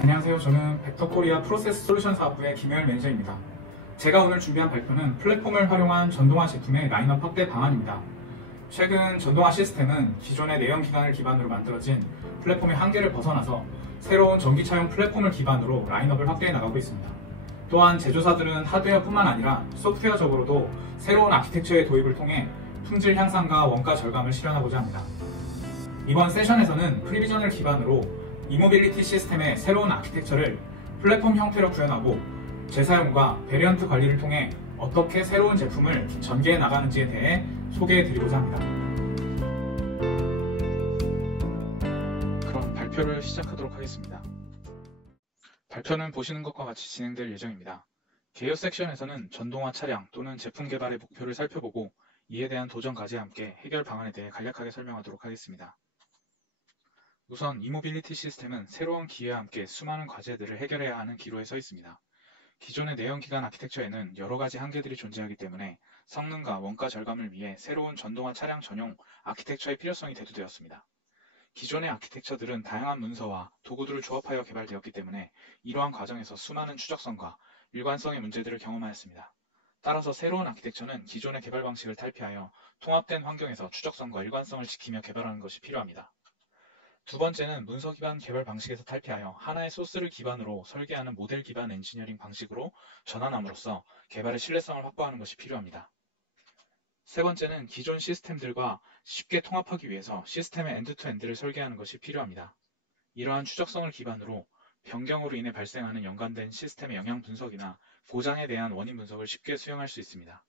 안녕하세요. 저는 벡터코리아 프로세스 솔루션 사업부의 김효열 매니저입니다. 제가 오늘 준비한 발표는 플랫폼을 활용한 전동화 제품의 라인업 확대 방안입니다. 최근 전동화 시스템은 기존의 내연 기관을 기반으로 만들어진 플랫폼의 한계를 벗어나서 새로운 전기차용 플랫폼을 기반으로 라인업을 확대해 나가고 있습니다. 또한 제조사들은 하드웨어뿐만 아니라 소프트웨어적으로도 새로운 아키텍처의 도입을 통해 품질 향상과 원가 절감을 실현하고자 합니다. 이번 세션에서는 프리비전을 기반으로 이모빌리티 시스템의 새로운 아키텍처를 플랫폼 형태로 구현하고 재사용과 베리언트 관리를 통해 어떻게 새로운 제품을 전개해 나가는지에 대해 소개해 드리고자 합니다. 그럼 발표를 시작하도록 하겠습니다. 발표는 보시는 것과 같이 진행될 예정입니다. 개요 섹션에서는 전동화 차량 또는 제품 개발의 목표를 살펴보고 이에 대한 도전까지 함께 해결 방안에 대해 간략하게 설명하도록 하겠습니다. 우선 이모빌리티 시스템은 새로운 기회와 함께 수많은 과제들을 해결해야 하는 기로에 서 있습니다. 기존의 내연기관 아키텍처에는 여러 가지 한계들이 존재하기 때문에 성능과 원가 절감을 위해 새로운 전동화 차량 전용 아키텍처의 필요성이 대두되었습니다. 기존의 아키텍처들은 다양한 문서와 도구들을 조합하여 개발되었기 때문에 이러한 과정에서 수많은 추적성과 일관성의 문제들을 경험하였습니다. 따라서 새로운 아키텍처는 기존의 개발 방식을 탈피하여 통합된 환경에서 추적성과 일관성을 지키며 개발하는 것이 필요합니다. 두 번째는 문서 기반 개발 방식에서 탈피하여 하나의 소스를 기반으로 설계하는 모델 기반 엔지니어링 방식으로 전환함으로써 개발의 신뢰성을 확보하는 것이 필요합니다. 세 번째는 기존 시스템들과 쉽게 통합하기 위해서 시스템의 엔드-투-엔드를 설계하는 것이 필요합니다. 이러한 추적성을 기반으로 변경으로 인해 발생하는 연관된 시스템의 영향 분석이나 고장에 대한 원인 분석을 쉽게 수행할 수 있습니다.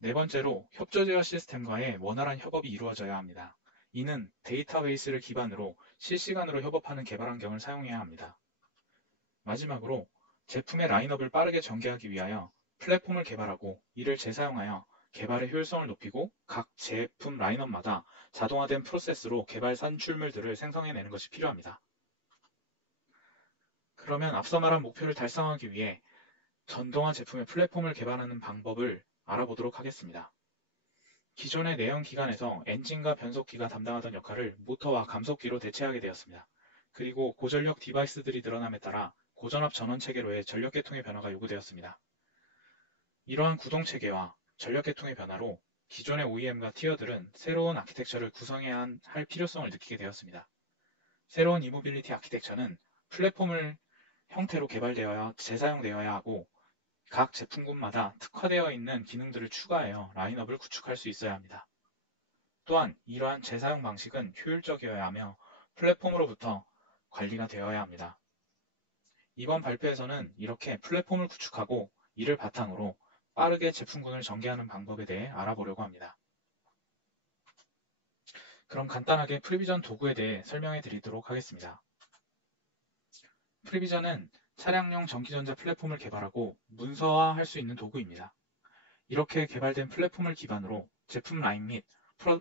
네 번째로 협조 제어 시스템과의 원활한 협업이 이루어져야 합니다. 이는 데이터베이스를 기반으로 실시간으로 협업하는 개발 환경을 사용해야 합니다. 마지막으로 제품의 라인업을 빠르게 전개하기 위하여 플랫폼을 개발하고 이를 재사용하여 개발의 효율성을 높이고 각 제품 라인업마다 자동화된 프로세스로 개발 산출물들을 생성해내는 것이 필요합니다. 그러면 앞서 말한 목표를 달성하기 위해 전동화 제품의 플랫폼을 개발하는 방법을 알아보도록 하겠습니다. 기존의 내연기관에서 엔진과 변속기가 담당하던 역할을 모터와 감속기로 대체하게 되었습니다. 그리고 고전력 디바이스들이 늘어남에 따라 고전압 전원체계로의 전력계통의 변화가 요구되었습니다. 이러한 구동체계와 전력계통의 변화로 기존의 OEM과 티어들은 새로운 아키텍처를 구성해야 할 필요성을 느끼게 되었습니다. 새로운 이모빌리티 아키텍처는 플랫폼을 형태로 개발되어야 재사용되어야 하고 각 제품군마다 특화되어 있는 기능들을 추가하여 라인업을 구축할 수 있어야 합니다. 또한 이러한 재사용 방식은 효율적이어야 하며 플랫폼으로부터 관리가 되어야 합니다. 이번 발표에서는 이렇게 플랫폼을 구축하고 이를 바탕으로 빠르게 제품군을 전개하는 방법에 대해 알아보려고 합니다. 그럼 간단하게 프리비전 도구에 대해 설명해 드리도록 하겠습니다. 프리비전은 차량용 전기전자 플랫폼을 개발하고 문서화할 수 있는 도구입니다. 이렇게 개발된 플랫폼을 기반으로 제품 라인 및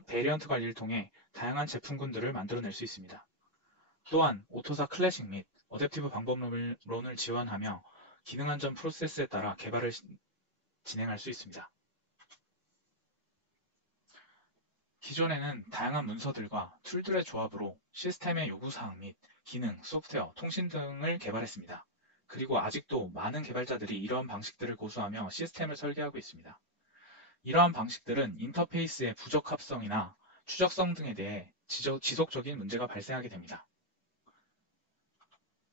베리언트 관리를 통해 다양한 제품군들을 만들어낼 수 있습니다. 또한 오토사 클래식 및 어댑티브 방법론을 지원하며 기능 안전 프로세스에 따라 개발을 진행할 수 있습니다. 기존에는 다양한 문서들과 툴들의 조합으로 시스템의 요구사항 및 기능, 소프트웨어, 통신 등을 개발했습니다. 그리고 아직도 많은 개발자들이 이러한 방식들을 고수하며 시스템을 설계하고 있습니다. 이러한 방식들은 인터페이스의 부적합성이나 추적성 등에 대해 지속적인 문제가 발생하게 됩니다.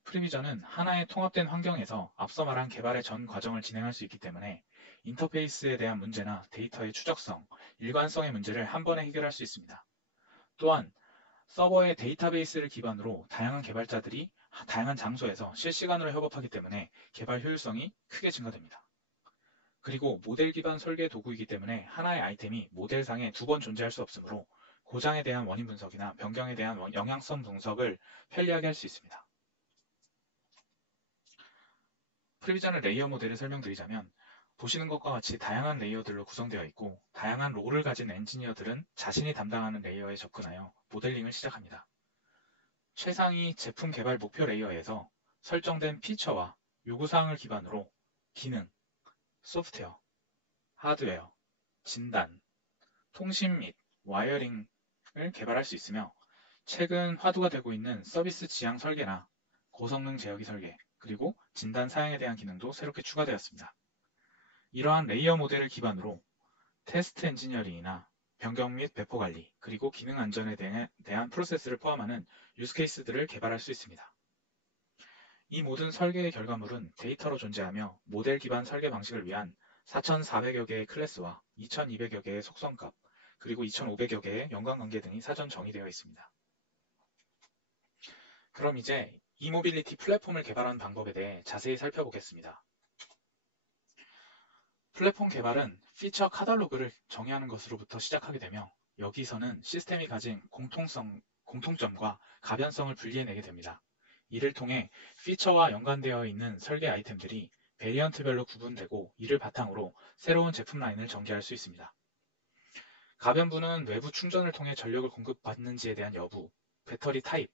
프리비전은 하나의 통합된 환경에서 앞서 말한 개발의 전 과정을 진행할 수 있기 때문에 인터페이스에 대한 문제나 데이터의 추적성, 일관성의 문제를 한 번에 해결할 수 있습니다. 또한 서버의 데이터베이스를 기반으로 다양한 개발자들이 다양한 장소에서 실시간으로 협업하기 때문에 개발 효율성이 크게 증가됩니다. 그리고 모델 기반 설계 도구이기 때문에 하나의 아이템이 모델상에 두 번 존재할 수 없으므로 고장에 대한 원인 분석이나 변경에 대한 영향성 분석을 편리하게 할 수 있습니다. 프리비전의 레이어 모델을 설명드리자면 보시는 것과 같이 다양한 레이어들로 구성되어 있고 다양한 롤을 가진 엔지니어들은 자신이 담당하는 레이어에 접근하여 모델링을 시작합니다. 최상위 제품 개발 목표 레이어에서 설정된 피처와 요구사항을 기반으로 기능, 소프트웨어, 하드웨어, 진단, 통신 및 와이어링을 개발할 수 있으며 최근 화두가 되고 있는 서비스 지향 설계나 고성능 제어기 설계, 그리고 진단 사양에 대한 기능도 새롭게 추가되었습니다. 이러한 레이어 모델을 기반으로 테스트 엔지니어링이나 변경 및 배포 관리, 그리고 기능 안전에 대한 프로세스를 포함하는 유스케이스들을 개발할 수 있습니다. 이 모든 설계의 결과물은 데이터로 존재하며 모델 기반 설계 방식을 위한 4,400여 개의 클래스와 2,200여 개의 속성값, 그리고 2,500여 개의 연관관계 등이 사전 정의되어 있습니다. 그럼 이제 이모빌리티 플랫폼을 개발하는 방법에 대해 자세히 살펴보겠습니다. 플랫폼 개발은 피처 카탈로그를 정의하는 것으로부터 시작하게 되며 여기서는 시스템이 가진 공통점과 가변성을 분리해내게 됩니다. 이를 통해 피처와 연관되어 있는 설계 아이템들이 베리언트별로 구분되고 이를 바탕으로 새로운 제품 라인을 전개할 수 있습니다. 가변부는 외부 충전을 통해 전력을 공급받는지에 대한 여부, 배터리 타입,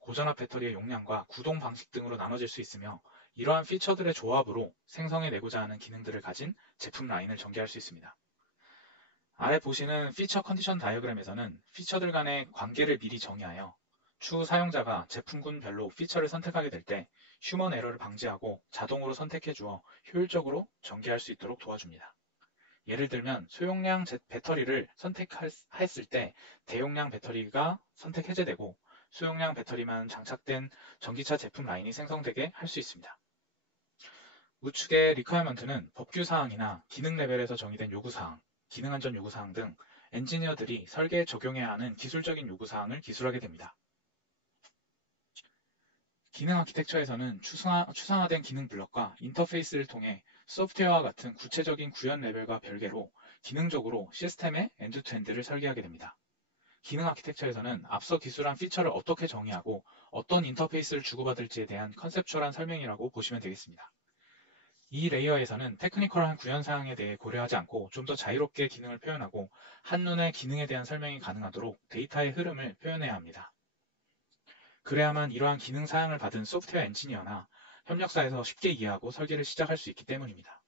고전압 배터리의 용량과 구동 방식 등으로 나눠질 수 있으며 이러한 피처들의 조합으로 생성해내고자 하는 기능들을 가진 제품 라인을 전개할 수 있습니다. 아래 보시는 피처 컨디션 다이어그램에서는 피처들 간의 관계를 미리 정의하여 추후 사용자가 제품군별로 피처를 선택하게 될 때 휴먼 에러를 방지하고 자동으로 선택해 주어 효율적으로 전개할 수 있도록 도와줍니다. 예를 들면 소용량 배터리를 선택했을 때 대용량 배터리가 선택 해제되고 소용량 배터리만 장착된 전기차 제품 라인이 생성되게 할 수 있습니다. 우측의 리퀘어먼트는 법규사항이나 기능 레벨에서 정의된 요구사항, 기능안전 요구사항 등 엔지니어들이 설계에 적용해야 하는 기술적인 요구사항을 기술하게 됩니다. 기능 아키텍처에서는 추상화된 기능 블럭과 인터페이스를 통해 소프트웨어와 같은 구체적인 구현 레벨과 별개로 기능적으로 시스템의 엔드투엔드를 설계하게 됩니다. 기능 아키텍처에서는 앞서 기술한 피처를 어떻게 정의하고 어떤 인터페이스를 주고받을지에 대한 컨셉추얼한 설명이라고 보시면 되겠습니다. 이 레이어에서는 테크니컬한 구현 사항에 대해 고려하지 않고 좀 더 자유롭게 기능을 표현하고 한눈에 기능에 대한 설명이 가능하도록 데이터의 흐름을 표현해야 합니다. 그래야만 이러한 기능 사양을 받은 소프트웨어 엔지니어나 협력사에서 쉽게 이해하고 설계를 시작할 수 있기 때문입니다.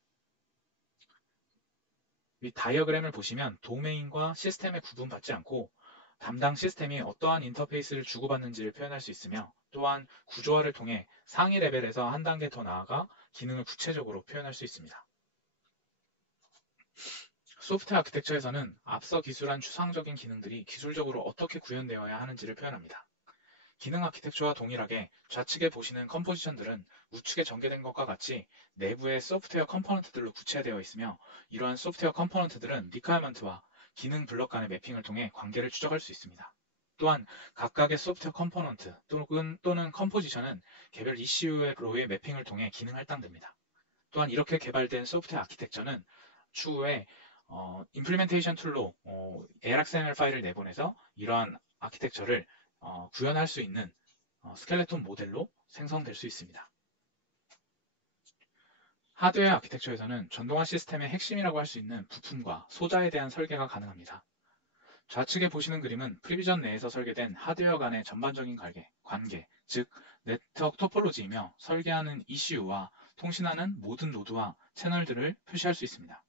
이 다이어그램을 보시면 도메인과 시스템에 구분받지 않고 담당 시스템이 어떠한 인터페이스를 주고받는지를 표현할 수 있으며 또한 구조화를 통해 상위 레벨에서 한 단계 더 나아가 기능을 구체적으로 표현할 수 있습니다. 소프트웨어 아키텍처에서는 앞서 기술한 추상적인 기능들이 기술적으로 어떻게 구현되어야 하는지를 표현합니다. 기능 아키텍처와 동일하게 좌측에 보시는 컴포지션들은 우측에 전개된 것과 같이 내부의 소프트웨어 컴포넌트들로 구체되어 있으며 이러한 소프트웨어 컴포넌트들은 리퀘어먼트와 기능 블럭 간의 매핑을 통해 관계를 추적할 수 있습니다. 또한 각각의 소프트웨어 컴포넌트 또는 컴포지션은 개별 이슈로의 매핑을 통해 기능 할당됩니다. 또한 이렇게 개발된 소프트웨어 아키텍처는 추후에 임플리멘테이션 툴로 ARXML 파일을 내보내서 이러한 아키텍처를 구현할 수 있는 스켈레톤 모델로 생성될 수 있습니다. 하드웨어 아키텍처에서는 전동화 시스템의 핵심이라고 할 수 있는 부품과 소자에 대한 설계가 가능합니다. 좌측에 보시는 그림은 프리비전 내에서 설계된 하드웨어 간의 전반적인 관계, 즉 네트워크 토폴로지이며 설계하는 ECU와 통신하는 모든 노드와 채널들을 표시할 수 있습니다.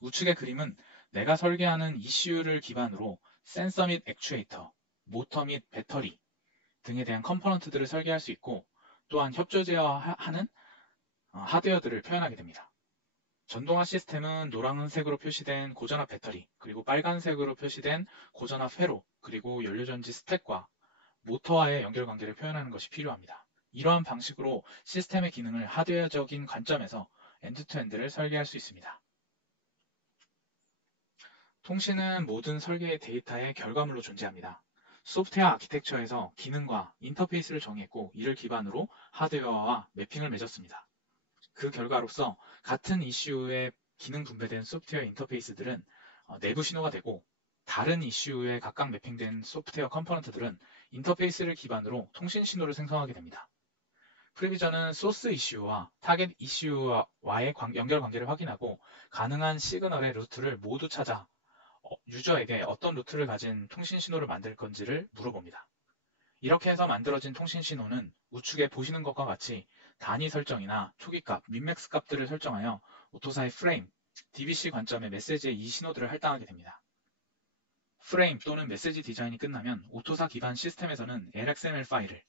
우측의 그림은 내가 설계하는 ECU를 기반으로 센서 및 액추에이터, 모터 및 배터리 등에 대한 컴포넌트들을 설계할 수 있고 또한 협조 제어하는 하드웨어들을 표현하게 됩니다. 전동화 시스템은 노란색으로 표시된 고전압 배터리, 그리고 빨간색으로 표시된 고전압 회로, 그리고 연료전지 스택과 모터와의 연결관계를 표현하는 것이 필요합니다. 이러한 방식으로 시스템의 기능을 하드웨어적인 관점에서 엔드투엔드를 설계할 수 있습니다. 통신은 모든 설계의 데이터의 결과물로 존재합니다. 소프트웨어 아키텍처에서 기능과 인터페이스를 정했고 이를 기반으로 하드웨어와 매핑을 맺었습니다. 그 결과로서 같은 이슈에 기능 분배된 소프트웨어 인터페이스들은 내부 신호가 되고 다른 이슈에 각각 매핑된 소프트웨어 컴포넌트들은 인터페이스를 기반으로 통신 신호를 생성하게 됩니다. 프리비전은 소스 이슈와 타겟 이슈와의 연결 관계를 확인하고 가능한 시그널의 루트를 모두 찾아 유저에게 어떤 루트를 가진 통신 신호를 만들 건지를 물어봅니다. 이렇게 해서 만들어진 통신 신호는 우측에 보시는 것과 같이 단위 설정이나 초기값, 민맥스 값들을 설정하여 오토사의 프레임, DBC 관점의 메시지의 이 신호들을 할당하게 됩니다. 프레임 또는 메시지 디자인이 끝나면 오토사 기반 시스템에서는 LXML 파일을,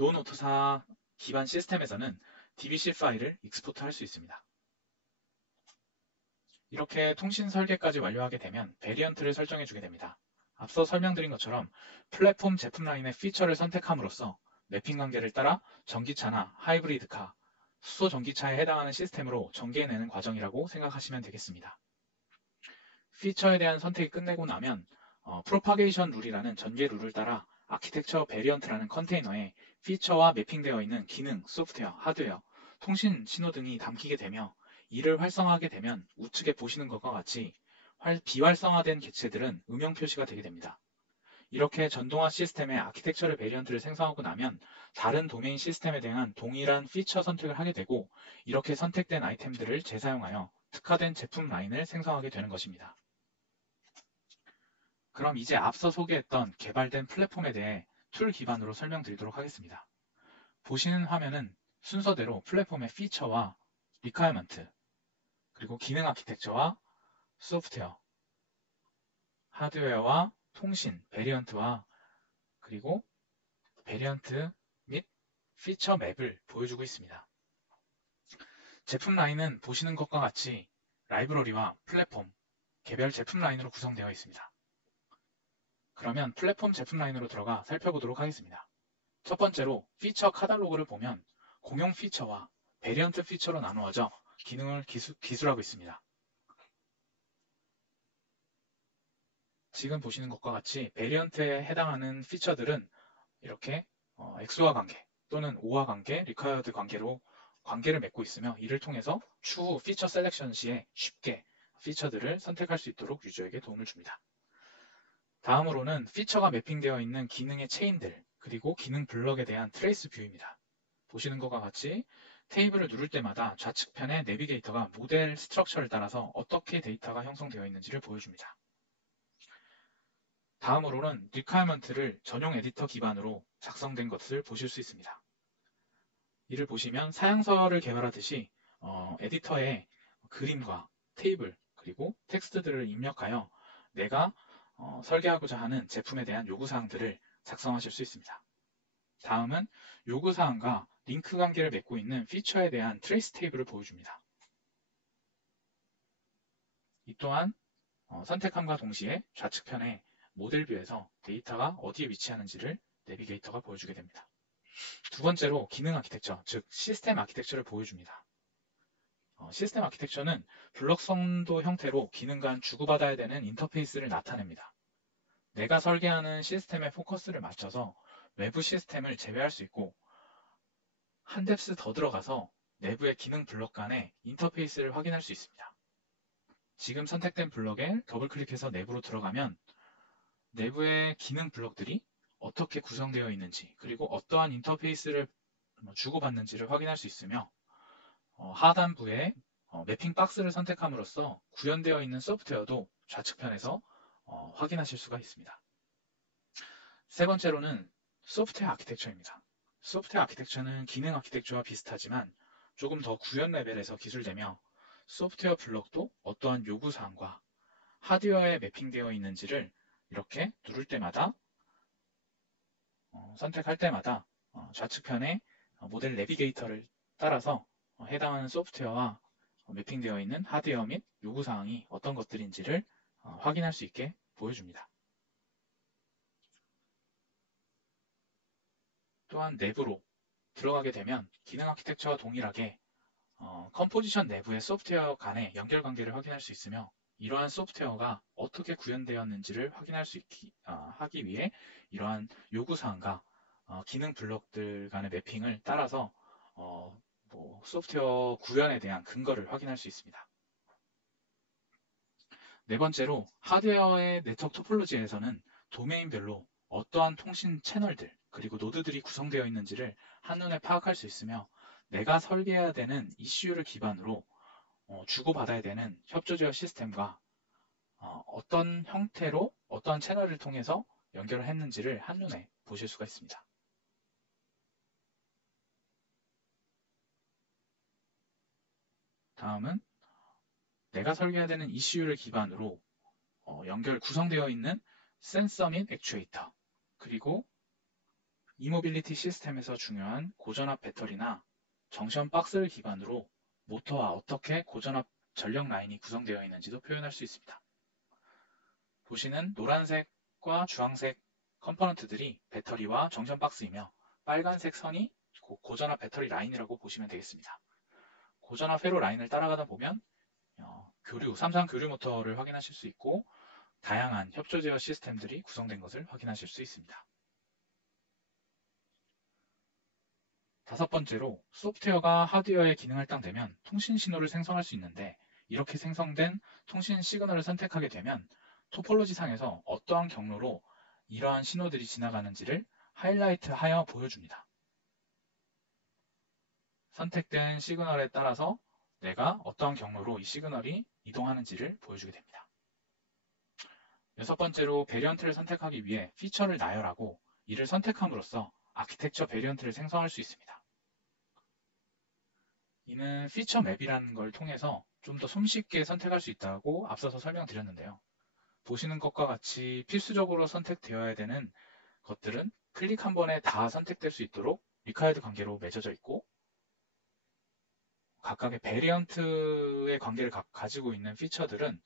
논오토사 기반 시스템에서는 DBC 파일을 익스포트 할 수 있습니다. 이렇게 통신 설계까지 완료하게 되면 베리언트를 설정해 주게 됩니다. 앞서 설명드린 것처럼 플랫폼 제품 라인의 피처를 선택함으로써 매핑 관계를 따라 전기차나 하이브리드카, 수소 전기차에 해당하는 시스템으로 전개해내는 과정이라고 생각하시면 되겠습니다. 피처에 대한 선택이 끝내고 나면 프로파게이션 룰이라는 전개 룰을 따라 아키텍처 베리언트라는 컨테이너에 피처와 매핑되어 있는 기능, 소프트웨어, 하드웨어, 통신 신호 등이 담기게 되며 이를 활성화하게 되면 우측에 보시는 것과 같이 비활성화된 객체들은 음영 표시가 되게 됩니다. 이렇게 전동화 시스템의 아키텍처를 베리언트를 생성하고 나면 다른 도메인 시스템에 대한 동일한 피처 선택을 하게 되고 이렇게 선택된 아이템들을 재사용하여 특화된 제품 라인을 생성하게 되는 것입니다. 그럼 이제 앞서 소개했던 개발된 플랫폼에 대해 툴 기반으로 설명드리도록 하겠습니다. 보시는 화면은 순서대로 플랫폼의 피처와 리퀘어먼트, 그리고 기능 아키텍처와 소프트웨어, 하드웨어와 통신, 베리언트와 그리고 베리언트 및 피처 맵을 보여주고 있습니다. 제품 라인은 보시는 것과 같이 라이브러리와 플랫폼, 개별 제품 라인으로 구성되어 있습니다. 그러면 플랫폼 제품 라인으로 들어가 살펴보도록 하겠습니다. 첫 번째로 피처 카탈로그를 보면 공용 피처와 베리언트 피처로 나누어져 기능을 기술하고 있습니다. 지금 보시는 것과 같이 베리언트에 해당하는 피처들은 이렇게 XOR 관계 또는 OR 관계, required 관계로 관계를 맺고 있으며 이를 통해서 추후 피처 셀렉션 시에 쉽게 피처들을 선택할 수 있도록 유저에게 도움을 줍니다. 다음으로는 피처가 매핑되어 있는 기능의 체인들 그리고 기능 블럭에 대한 트레이스 뷰입니다. 보시는 것과 같이 테이블을 누를 때마다 좌측편의 내비게이터가 모델 스트럭처를 따라서 어떻게 데이터가 형성되어 있는지를 보여줍니다. 다음으로는 requirement를 전용 에디터 기반으로 작성된 것을 보실 수 있습니다. 이를 보시면 사양서를 개발하듯이 에디터에 그림과 테이블 그리고 텍스트들을 입력하여 내가 설계하고자 하는 제품에 대한 요구사항들을 작성하실 수 있습니다. 다음은 요구사항과 링크 관계를 맺고 있는 피처에 대한 트레이스 테이블을 보여줍니다. 이 또한 선택함과 동시에 좌측편에 모델뷰에서 데이터가 어디에 위치하는지를 내비게이터가 보여주게 됩니다. 두 번째로 기능 아키텍처, 즉 시스템 아키텍처를 보여줍니다. 시스템 아키텍처는 블록 선도 형태로 기능 간 주고받아야 되는 인터페이스를 나타냅니다. 내가 설계하는 시스템의 포커스를 맞춰서 외부 시스템을 제외할 수 있고 한 뎁스 더 들어가서 내부의 기능 블록 간의 인터페이스를 확인할 수 있습니다. 지금 선택된 블럭에 더블클릭해서 내부로 들어가면 내부의 기능 블럭들이 어떻게 구성되어 있는지 그리고 어떠한 인터페이스를 주고받는지를 확인할 수 있으며 하단부에 매핑 박스를 선택함으로써 구현되어 있는 소프트웨어도 좌측편에서 확인하실 수가 있습니다. 세 번째로는 소프트웨어 아키텍처입니다. 소프트웨어 아키텍처는 기능 아키텍처와 비슷하지만 조금 더 구현 레벨에서 기술되며 소프트웨어 블록도 어떠한 요구사항과 하드웨어에 매핑되어 있는지를 이렇게 누를 때마다 선택할 때마다 좌측편에 모델 내비게이터를 따라서 해당하는 소프트웨어와 매핑되어 있는 하드웨어 및 요구사항이 어떤 것들인지를 확인할 수 있게 보여줍니다. 또한 내부로 들어가게 되면 기능 아키텍처와 동일하게 컴포지션 내부의 소프트웨어 간의 연결관계를 확인할 수 있으며 이러한 소프트웨어가 어떻게 구현되었는지를 확인할 수 하기 위해 이러한 요구사항과 기능 블록들 간의 매핑을 따라서 소프트웨어 구현에 대한 근거를 확인할 수 있습니다. 네 번째로 하드웨어의 네트워크 토폴로지에서는 도메인별로 어떠한 통신 채널들 그리고 노드들이 구성되어 있는지를 한눈에 파악할 수 있으며 내가 설계해야 되는 이슈를 기반으로 주고받아야 되는 협조 제어 시스템과 어떤 형태로 어떠한 채널을 통해서 연결을 했는지를 한눈에 보실 수가 있습니다. 다음은 내가 설계해야 되는 이슈를 기반으로 구성되어 있는 센서 및 액추에이터 그리고 이모빌리티 시스템에서 중요한 고전압 배터리나 정션 박스를 기반으로 모터와 어떻게 고전압 전력 라인이 구성되어 있는지도 표현할 수 있습니다. 보시는 노란색과 주황색 컴포넌트들이 배터리와 정션 박스이며 빨간색 선이 고전압 배터리 라인이라고 보시면 되겠습니다. 고전압 회로 라인을 따라가다 보면 삼성 교류 모터를 확인하실 수 있고 다양한 협조 제어 시스템들이 구성된 것을 확인하실 수 있습니다. 다섯 번째로 소프트웨어가 하드웨어에 기능을 할당되면 통신 신호를 생성할 수 있는데 이렇게 생성된 통신 시그널을 선택하게 되면 토폴로지 상에서 어떠한 경로로 이러한 신호들이 지나가는지를 하이라이트하여 보여줍니다. 선택된 시그널에 따라서 내가 어떠한 경로로 이 시그널이 이동하는지를 보여주게 됩니다. 여섯 번째로 베리언트를 선택하기 위해 피처를 나열하고 이를 선택함으로써 아키텍처 베리언트를 생성할 수 있습니다. 이는 피처 맵이라는 걸 통해서 좀 더 손쉽게 선택할 수 있다고 앞서서 설명드렸는데요. 보시는 것과 같이 필수적으로 선택되어야 되는 것들은 클릭 한 번에 다 선택될 수 있도록 리콰이어드 관계로 맺어져 있고 각각의 베리언트의 관계를 가지고 있는 피처들은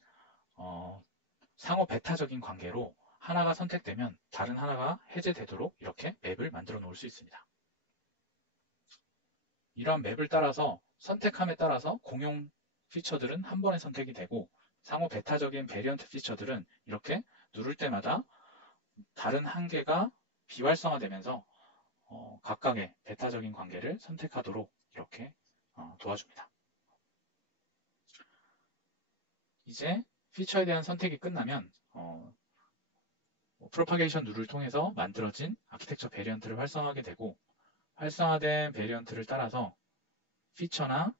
상호 베타적인 관계로 하나가 선택되면 다른 하나가 해제되도록 이렇게 맵을 만들어 놓을 수 있습니다. 이러한 맵을 따라서 선택함에 따라서 공용 피처들은 한 번에 선택이 되고 상호 베타적인 베리언트 피처들은 이렇게 누를 때마다 다른 한 개가 비활성화되면서 각각의 베타적인 관계를 선택하도록 이렇게 도와줍니다. 이제 피처에 대한 선택이 끝나면 프로파게이션 룰을 통해서 만들어진 아키텍처 베리언트를 활성화하게 되고 활성화된 베리언트를 따라서 피처나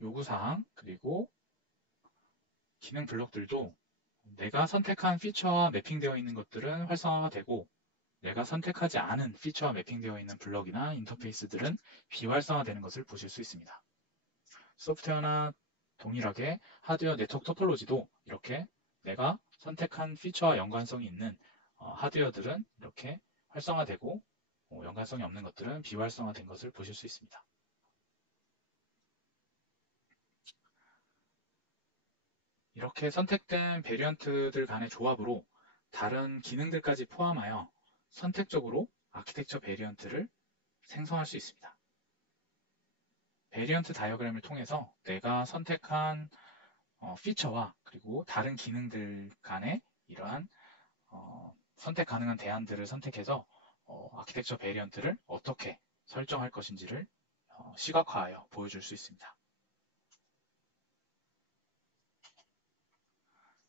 요구사항 그리고 기능 블록들도 내가 선택한 피처와 매핑되어 있는 것들은 활성화가 되고 내가 선택하지 않은 피처와 매핑되어 있는 블럭이나 인터페이스들은 비활성화되는 것을 보실 수 있습니다. 소프트웨어나 동일하게 하드웨어 네트워크 토폴로지도 이렇게 내가 선택한 피처와 연관성이 있는 하드웨어들은 이렇게 활성화되고 연관성이 없는 것들은 비활성화된 것을 보실 수 있습니다. 이렇게 선택된 베리언트들 간의 조합으로 다른 기능들까지 포함하여 선택적으로 아키텍처 베리언트를 생성할 수 있습니다. 베리언트 다이어그램을 통해서 내가 선택한 피처와 그리고 다른 기능들 간의 이러한 선택 가능한 대안들을 선택해서 아키텍처 베리언트를 어떻게 설정할 것인지를 시각화하여 보여줄 수 있습니다.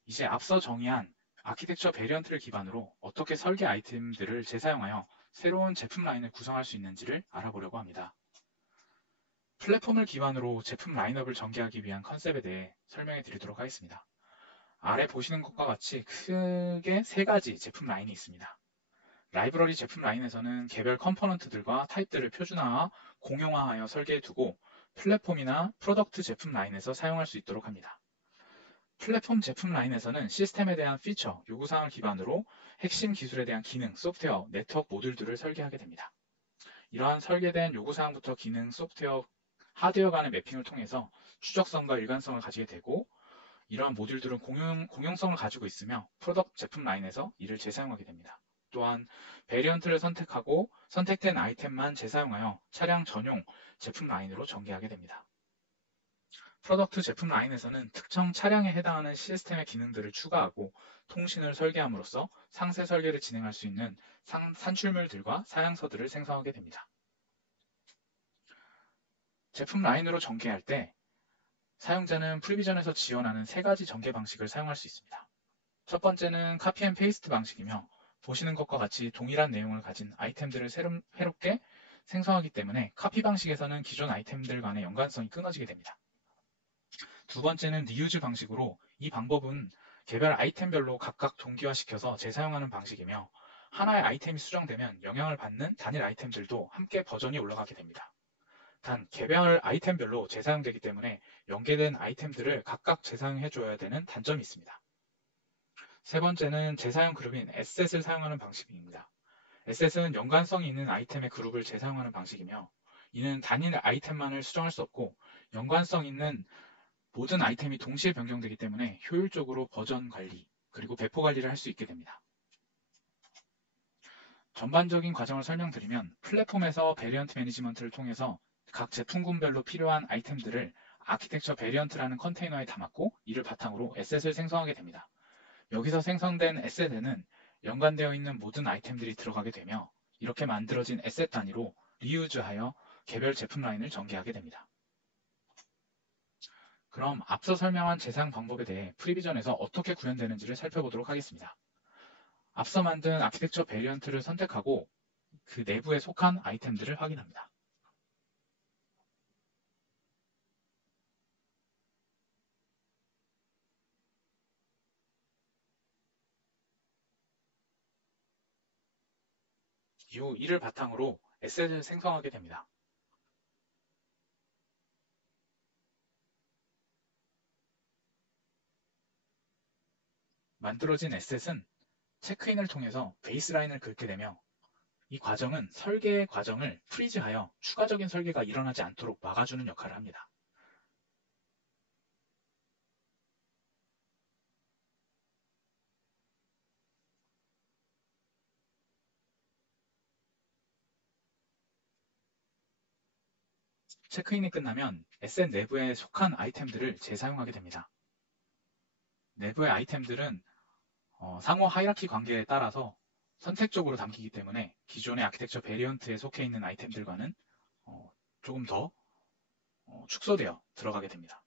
이제 앞서 정의한 아키텍처 베리언트를 기반으로 어떻게 설계 아이템들을 재사용하여 새로운 제품 라인을 구성할 수 있는지를 알아보려고 합니다. 플랫폼을 기반으로 제품 라인업을 전개하기 위한 컨셉에 대해 설명해 드리도록 하겠습니다. 아래 보시는 것과 같이 크게 세 가지 제품 라인이 있습니다. 라이브러리 제품 라인에서는 개별 컴포넌트들과 타입들을 표준화와 공용화하여 설계해 두고 플랫폼이나 프로덕트 제품 라인에서 사용할 수 있도록 합니다. 플랫폼 제품 라인에서는 시스템에 대한 피처, 요구사항을 기반으로 핵심 기술에 대한 기능, 소프트웨어, 네트워크 모듈들을 설계하게 됩니다. 이러한 설계된 요구사항부터 기능, 소프트웨어, 하드웨어 간의 매핑을 통해서 추적성과 일관성을 가지게 되고 이러한 모듈들은 공용성을 가지고 있으며 프로덕트 제품 라인에서 이를 재사용하게 됩니다. 또한 베리언트를 선택하고 선택된 아이템만 재사용하여 차량 전용 제품 라인으로 전개하게 됩니다. 프로덕트 제품 라인에서는 특정 차량에 해당하는 시스템의 기능들을 추가하고 통신을 설계함으로써 상세 설계를 진행할 수 있는 산출물들과 사양서들을 생성하게 됩니다. 제품 라인으로 전개할 때 사용자는 프리비전에서 지원하는 세 가지 전개 방식을 사용할 수 있습니다. 첫 번째는 카피 앤 페이스트 방식이며 보시는 것과 같이 동일한 내용을 가진 아이템들을 새롭게 생성하기 때문에 카피 방식에서는 기존 아이템들 간의 연관성이 끊어지게 됩니다. 두 번째는 리유즈 방식으로 이 방법은 개별 아이템별로 각각 동기화시켜서 재사용하는 방식이며 하나의 아이템이 수정되면 영향을 받는 단일 아이템들도 함께 버전이 올라가게 됩니다. 단 개별 아이템별로 재사용되기 때문에 연계된 아이템들을 각각 재사용해줘야 되는 단점이 있습니다. 세 번째는 재사용 그룹인 에셋을 사용하는 방식입니다. 에셋은 연관성이 있는 아이템의 그룹을 재사용하는 방식이며 이는 단일 아이템만을 수정할 수 없고 연관성 있는 모든 아이템이 동시에 변경되기 때문에 효율적으로 버전 관리 그리고 배포 관리를 할 수 있게 됩니다. 전반적인 과정을 설명드리면 플랫폼에서 베리언트 매니지먼트를 통해서 각 제품군별로 필요한 아이템들을 아키텍처 베리언트라는 컨테이너에 담았고 이를 바탕으로 에셋을 생성하게 됩니다. 여기서 생성된 에셋에는 연관되어 있는 모든 아이템들이 들어가게 되며 이렇게 만들어진 에셋 단위로 리유즈하여 개별 제품 라인을 전개하게 됩니다. 그럼 앞서 설명한 재사용 방법에 대해 프리비전에서 어떻게 구현되는지를 살펴보도록 하겠습니다. 앞서 만든 아키텍처 베리언트를 선택하고 그 내부에 속한 아이템들을 확인합니다. 이후 이를 바탕으로 에셋을 생성하게 됩니다. 만들어진 에셋은 체크인을 통해서 베이스라인을 긁게 되며 이 과정은 설계의 과정을 프리즈하여 추가적인 설계가 일어나지 않도록 막아주는 역할을 합니다. 체크인이 끝나면 에셋 내부에 속한 아이템들을 재사용하게 됩니다. 내부의 아이템들은 상호 하이라키 관계에 따라서 선택적으로 담기기 때문에 기존의 아키텍처 베리언트에 속해 있는 아이템들과는 조금 더 축소되어 들어가게 됩니다.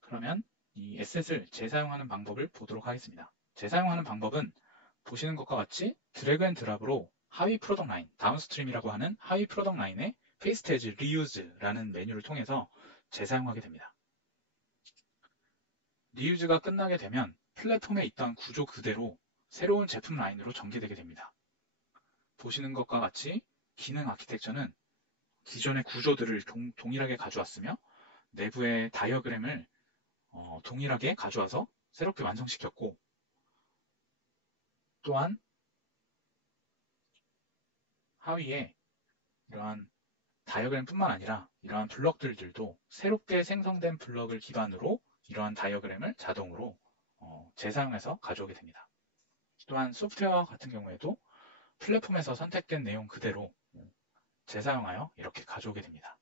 그러면 이 에셋을 재사용하는 방법을 보도록 하겠습니다. 재사용하는 방법은 보시는 것과 같이 드래그 앤 드랍으로 하위 프로덕트 라인, 다운스트림이라고 하는 하위 프로덕트 라인에 페이스트 에즈 리유즈라는 메뉴를 통해서 재사용하게 됩니다. 리유즈가 끝나게 되면 플랫폼에 있던 구조 그대로 새로운 제품 라인으로 전개되게 됩니다. 보시는 것과 같이 기능 아키텍처는 기존의 구조들을 동일하게 가져왔으며 내부의 다이어그램을 동일하게 가져와서 새롭게 완성시켰고 또한 하위에 이러한 다이어그램뿐만 아니라 이러한 블럭들도 새롭게 생성된 블럭을 기반으로 이러한 다이어그램을 자동으로 재사용해서 가져오게 됩니다. 또한 소프트웨어와 같은 경우에도 플랫폼에서 선택된 내용 그대로 재사용하여 이렇게 가져오게 됩니다.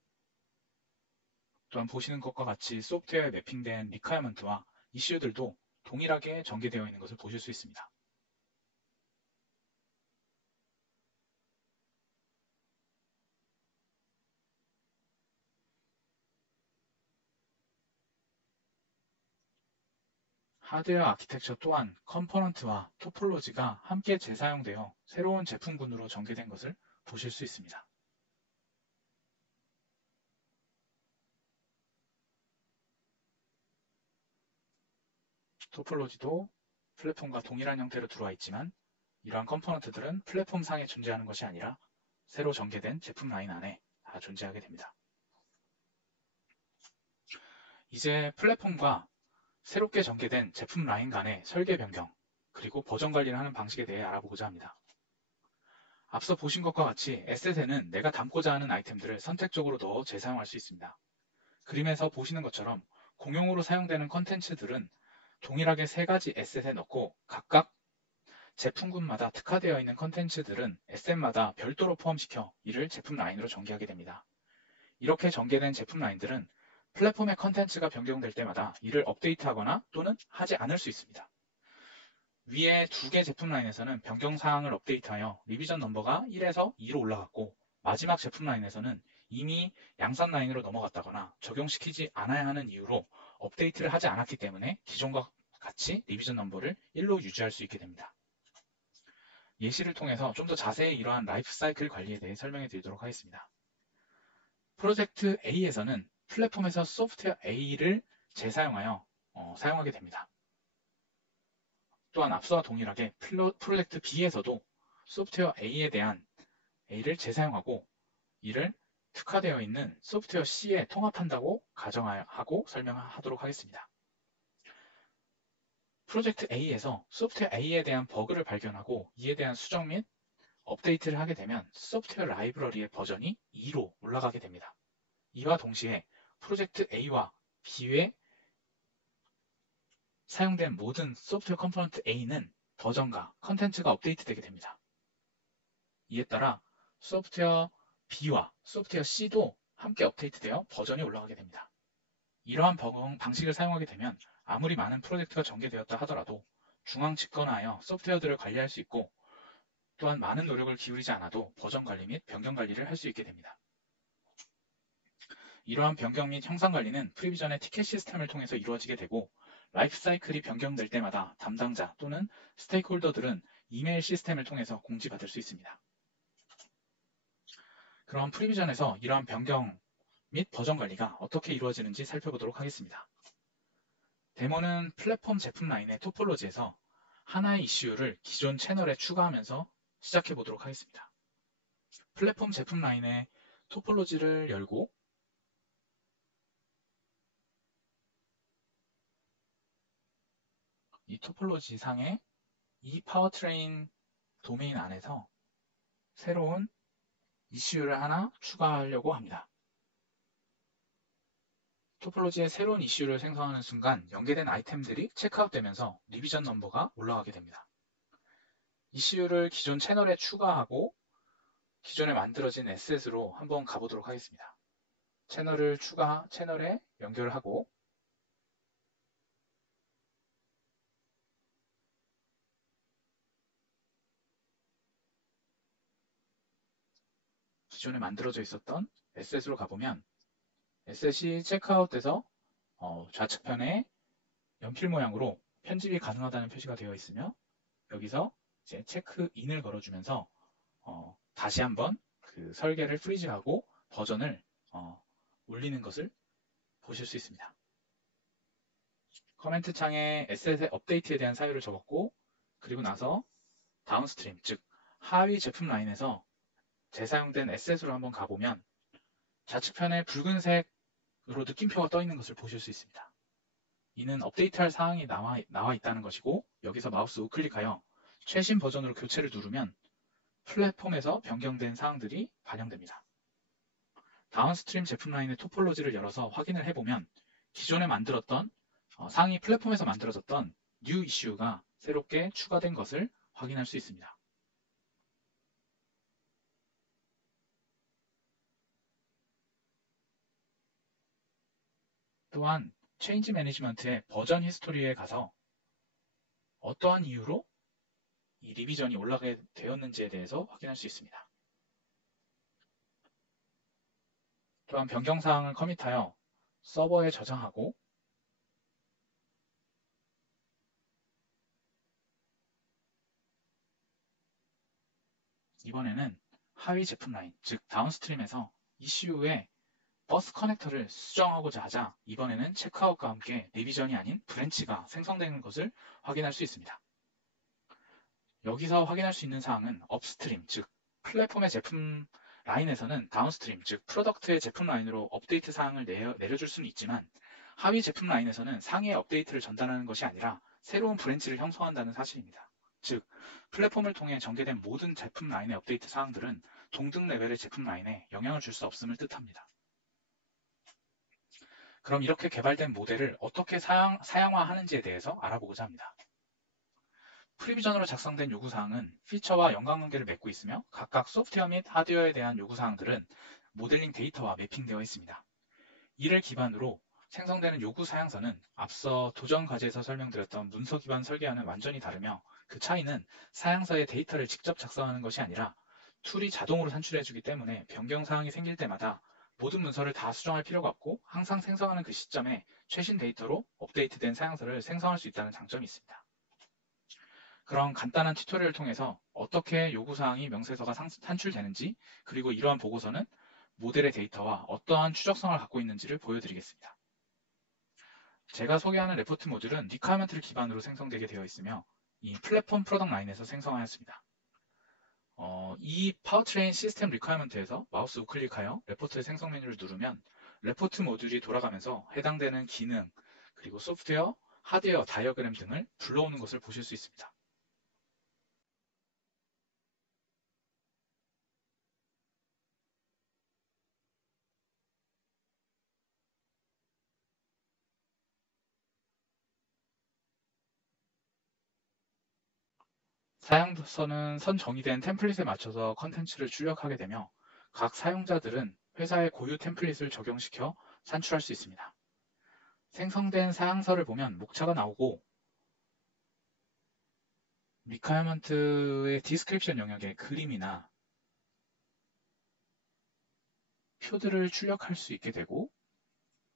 또한 보시는 것과 같이 소프트웨어에 매핑된 리퀘어먼트와 이슈들도 동일하게 전개되어 있는 것을 보실 수 있습니다. 하드웨어 아키텍처 또한 컴포넌트와 토폴로지가 함께 재사용되어 새로운 제품군으로 전개된 것을 보실 수 있습니다. 토폴로지도 플랫폼과 동일한 형태로 들어와 있지만 이러한 컴포넌트들은 플랫폼 상에 존재하는 것이 아니라 새로 전개된 제품 라인 안에 다 존재하게 됩니다. 이제 플랫폼과 새롭게 전개된 제품 라인 간의 설계 변경, 그리고 버전 관리를 하는 방식에 대해 알아보고자 합니다. 앞서 보신 것과 같이 에셋에는 내가 담고자 하는 아이템들을 선택적으로 넣어 재사용할 수 있습니다. 그림에서 보시는 것처럼 공용으로 사용되는 컨텐츠들은 동일하게 세 가지 에셋에 넣고 각각 제품군마다 특화되어 있는 컨텐츠들은 에셋마다 별도로 포함시켜 이를 제품 라인으로 전개하게 됩니다. 이렇게 전개된 제품 라인들은 플랫폼의 컨텐츠가 변경될 때마다 이를 업데이트하거나 또는 하지 않을 수 있습니다. 위에 두 개 제품 라인에서는 변경 사항을 업데이트하여 리비전 넘버가 1에서 2로 올라갔고 마지막 제품 라인에서는 이미 양산 라인으로 넘어갔다거나 적용시키지 않아야 하는 이유로 업데이트를 하지 않았기 때문에 기존과 같이 리비전 넘버를 1로 유지할 수 있게 됩니다. 예시를 통해서 좀 더 자세히 이러한 라이프 사이클 관리에 대해 설명해 드리도록 하겠습니다. 프로젝트 A에서는 플랫폼에서 소프트웨어 A를 재사용하여 사용하게 됩니다. 또한 앞서와 동일하게 프로젝트 B에서도 소프트웨어 A에 대한 A를 재사용하고 이를 특화되어 있는 소프트웨어 C에 통합한다고 가정하고 설명하도록 하겠습니다. 프로젝트 A에서 소프트웨어 A에 대한 버그를 발견하고 이에 대한 수정 및 업데이트를 하게 되면 소프트웨어 라이브러리의 버전이 2로 올라가게 됩니다. 이와 동시에 프로젝트 A와 B에 사용된 모든 소프트웨어 컴포넌트 A는 버전과 컨텐츠가 업데이트되게 됩니다. 이에 따라 소프트웨어 B와 소프트웨어 C도 함께 업데이트되어 버전이 올라가게 됩니다. 이러한 방식을 사용하게 되면 아무리 많은 프로젝트가 전개되었다 하더라도 중앙 집권하여 소프트웨어들을 관리할 수 있고 또한 많은 노력을 기울이지 않아도 버전 관리 및 변경 관리를 할 수 있게 됩니다. 이러한 변경 및 형상 관리는 프리비전의 티켓 시스템을 통해서 이루어지게 되고 라이프 사이클이 변경될 때마다 담당자 또는 스테이크홀더들은 이메일 시스템을 통해서 공지받을 수 있습니다. 그럼 프리비전에서 이러한 변경 및 버전 관리가 어떻게 이루어지는지 살펴보도록 하겠습니다. 데모는 플랫폼 제품 라인의 토폴로지에서 하나의 이슈를 기존 채널에 추가하면서 시작해 보도록 하겠습니다. 플랫폼 제품 라인의 토폴로지를 열고 이 토폴로지 상에 이 파워트레인 도메인 안에서 새로운 이슈를 하나 추가하려고 합니다. 토폴로지에 새로운 이슈를 생성하는 순간 연계된 아이템들이 체크아웃되면서 리비전 넘버가 올라가게 됩니다. 이슈를 기존 채널에 추가하고 기존에 만들어진 에셋으로 한번 가보도록 하겠습니다. 채널에 연결하고 기존에 만들어져 있었던 에셋으로 가보면 에셋이 체크아웃돼서 좌측편에 연필 모양으로 편집이 가능하다는 표시가 되어 있으며 여기서 이제 체크인을 걸어주면서 다시 한번 그 설계를 프리즈하고 버전을 올리는 것을 보실 수 있습니다. 커멘트 창에 에셋의 업데이트에 대한 사유를 적었고 그리고 나서 다운스트림, 즉 하위 제품 라인에서 재사용된 에셋으로 한번 가보면 좌측편에 붉은색으로 느낌표가 떠 있는 것을 보실 수 있습니다. 이는 업데이트할 사항이 나와 있다는 것이고 여기서 마우스 우클릭하여 최신 버전으로 교체를 누르면 플랫폼에서 변경된 사항들이 반영됩니다. 다운스트림 제품 라인의 토폴로지를 열어서 확인을 해보면 기존에 만들었던 상위 플랫폼에서 만들어졌던 뉴 이슈가 새롭게 추가된 것을 확인할 수 있습니다. 또한 체인지 매니지먼트의 버전 히스토리에 가서 어떠한 이유로 이 리비전이 올라가게 되었는지에 대해서 확인할 수 있습니다. 또한 변경사항을 커밋하여 서버에 저장하고 이번에는 하위 제품 라인, 즉 다운스트림에서 이슈에 버스 커넥터를 수정하고자 하자 이번에는 체크아웃과 함께 리비전이 아닌 브랜치가 생성되는 것을 확인할 수 있습니다. 여기서 확인할 수 있는 사항은 업스트림, 즉 플랫폼의 제품 라인에서는 다운스트림, 즉 프로덕트의 제품 라인으로 업데이트 사항을 내려줄 수는 있지만 하위 제품 라인에서는 상위의 업데이트를 전달하는 것이 아니라 새로운 브랜치를 형성한다는 사실입니다. 즉 플랫폼을 통해 전개된 모든 제품 라인의 업데이트 사항들은 동등 레벨의 제품 라인에 영향을 줄 수 없음을 뜻합니다. 그럼 이렇게 개발된 모델을 어떻게 사양화하는지에 대해서 알아보고자 합니다. 프리비전으로 작성된 요구사항은 피처와 연관관계를 맺고 있으며 각각 소프트웨어 및 하드웨어에 대한 요구사항들은 모델링 데이터와 매핑되어 있습니다. 이를 기반으로 생성되는 요구 사양서는 앞서 도전 과제에서 설명드렸던 문서 기반 설계와는 완전히 다르며 그 차이는 사양서의 데이터를 직접 작성하는 것이 아니라 툴이 자동으로 산출해주기 때문에 변경사항이 생길 때마다 모든 문서를 다 수정할 필요가 없고 항상 생성하는 그 시점에 최신 데이터로 업데이트된 사양서를 생성할 수 있다는 장점이 있습니다. 그런 간단한 튜토리얼을 통해서 어떻게 요구사항이 명세서가 산출되는지 그리고 이러한 보고서는 모델의 데이터와 어떠한 추적성을 갖고 있는지를 보여드리겠습니다. 제가 소개하는 레포트 모듈은 리퀘어먼트를 기반으로 생성되게 되어 있으며 이 플랫폼 프로덕트 라인에서 생성하였습니다. 이 파워트레인 시스템 리퀘어먼트에서 마우스 우클릭하여 레포트의 생성 메뉴를 누르면 레포트 모듈이 돌아가면서 해당되는 기능 그리고 소프트웨어 하드웨어 다이어그램 등을 불러오는 것을 보실 수 있습니다. 사양서는 선 정의된 템플릿에 맞춰서 컨텐츠를 출력하게 되며 각 사용자들은 회사의 고유 템플릿을 적용시켜 산출할 수 있습니다. 생성된 사양서를 보면 목차가 나오고 requirement의 description 영역에 그림이나 표들을 출력할 수 있게 되고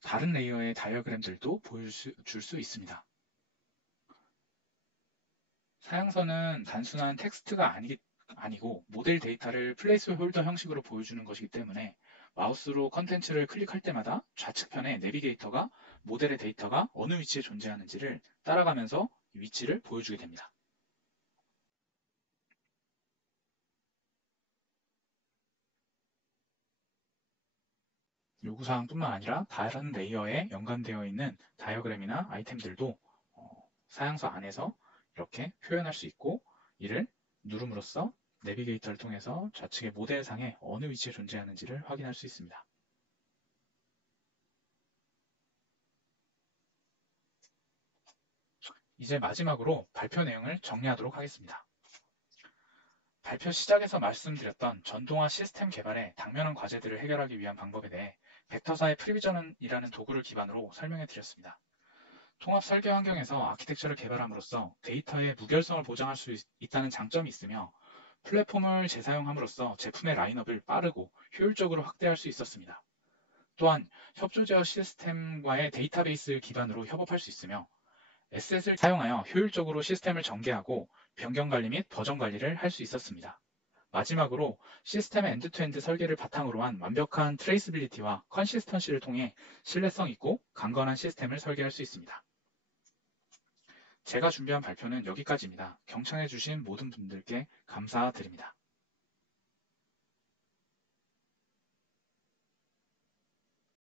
다른 레이어의 다이어그램들도 보여줄 수 있습니다. 사양서는 단순한 텍스트가 아니고 모델 데이터를 플레이스홀더 형식으로 보여주는 것이기 때문에 마우스로 컨텐츠를 클릭할 때마다 좌측편에 내비게이터가 모델의 데이터가 어느 위치에 존재하는지를 따라가면서 위치를 보여주게 됩니다. 요구사항뿐만 아니라 다른 레이어에 연관되어 있는 다이어그램이나 아이템들도 사양서 안에서 이렇게 표현할 수 있고 이를 누름으로써 내비게이터를 통해서 좌측의 모델상에 어느 위치에 존재하는지를 확인할 수 있습니다. 이제 마지막으로 발표 내용을 정리하도록 하겠습니다. 발표 시작에서 말씀드렸던 전동화 시스템 개발의 당면한 과제들을 해결하기 위한 방법에 대해 벡터사의 프리비전이라는 도구를 기반으로 설명해 드렸습니다. 통합 설계 환경에서 아키텍처를 개발함으로써 데이터의 무결성을 보장할 수 있다는 장점이 있으며 플랫폼을 재사용함으로써 제품의 라인업을 빠르고 효율적으로 확대할 수 있었습니다. 또한 협조 제어 시스템과의 데이터베이스 기반으로 협업할 수 있으며 에셋을 사용하여 효율적으로 시스템을 전개하고 변경 관리 및 버전 관리를 할 수 있었습니다. 마지막으로 시스템의 엔드투엔드 설계를 바탕으로 한 완벽한 트레이스빌리티와 컨시스턴시를 통해 신뢰성 있고 강건한 시스템을 설계할 수 있습니다. 제가 준비한 발표는 여기까지입니다. 경청해주신 모든 분들께 감사드립니다.